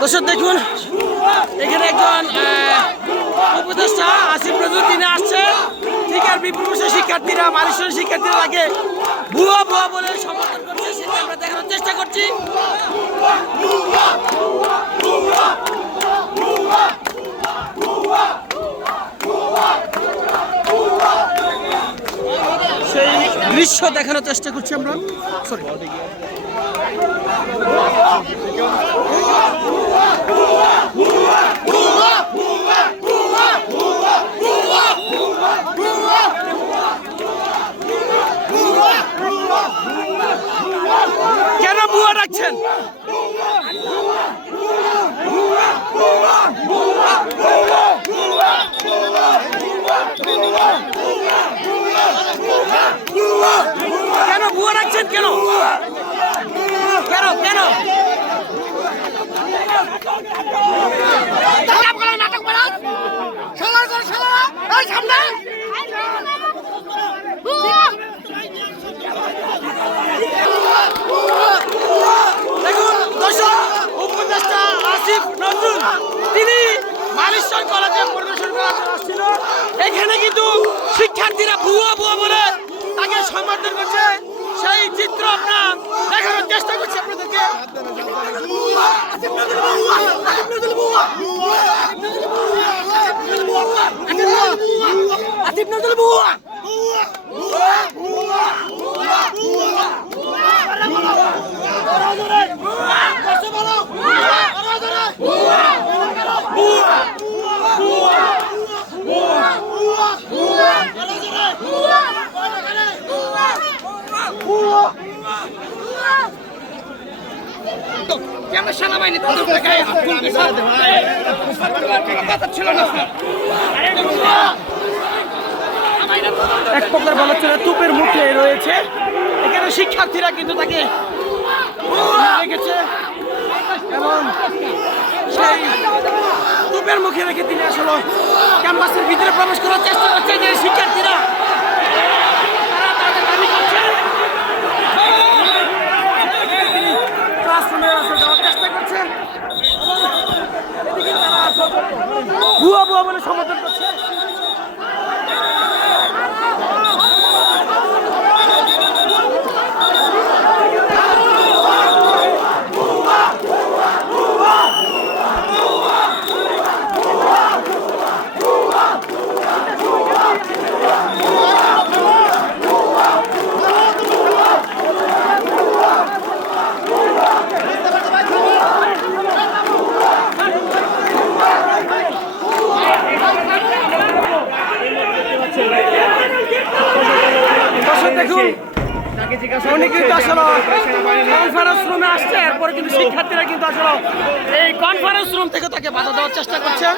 দর্শক, দেখুন, এখানে একজন উপদেষ্টা আসিফ নজরুল, তিনি আসছে ঠিক আর বিপ্লবী শিক্ষার্থীরা মানুষের শিক্ষার্থীরা তাকে ভুয়া ভুয়া বলে সমর্থন করছে সেটা আমরা দেখানোর চেষ্টা করছি সেই দৃশ্য দেখানোর চেষ্টা করছি আমরা। সরি কেন বুয়া ডাকছেন কেন ডাকছেন কেন? কেন কেন? নাটক করো নাটক করো সবার এই সামনে। দেখুন দর্শক উপদেষ্টা আসিফ নজরুল তিনি মালিশ্বর কলেজে পরিবেশন করার আসছিল। এখানে কিন্তু শিক্ষার্থীরা ভুয়া ভুয়া বলে তাকে সমর্থন করছে। সেই চিত্র আমরা দেখানোর চেষ্টা করছি আপনাদেরকে। আসিফ নজরুল ভুয়া আমরা সেনাবাহিনী তাদের গায়ে হাত তুলবে কথা ছিল না এক প্রকার বলা চলে, তুপের মুখে রয়েছে। এখানে শিক্ষার্থীরা কিন্তু তাকে রেখেছে এবং সেই তুপের মুখে রেখে তিনি আসলে ক্যাম্পাসের ভিতরে প্রবেশ করার চেষ্টা করছে যে শিক্ষার্থীরা তারা তাদের দাবি করছে তিনি ক্লাসরুমে আসলে যাওয়ার চেষ্টা করছে এবং এদিকে তারা ভুয়া ভুয়া বলে সমর্থন করছে দর্শক দেখুন উনি কিন্তু আসলে কনফারেন্স রুমে আসছে এরপরে কিন্তু শিক্ষার্থীরা কিন্তু আসলে এই কনফারেন্স রুম থেকে তাকে বাধা দেওয়ার চেষ্টা করছে।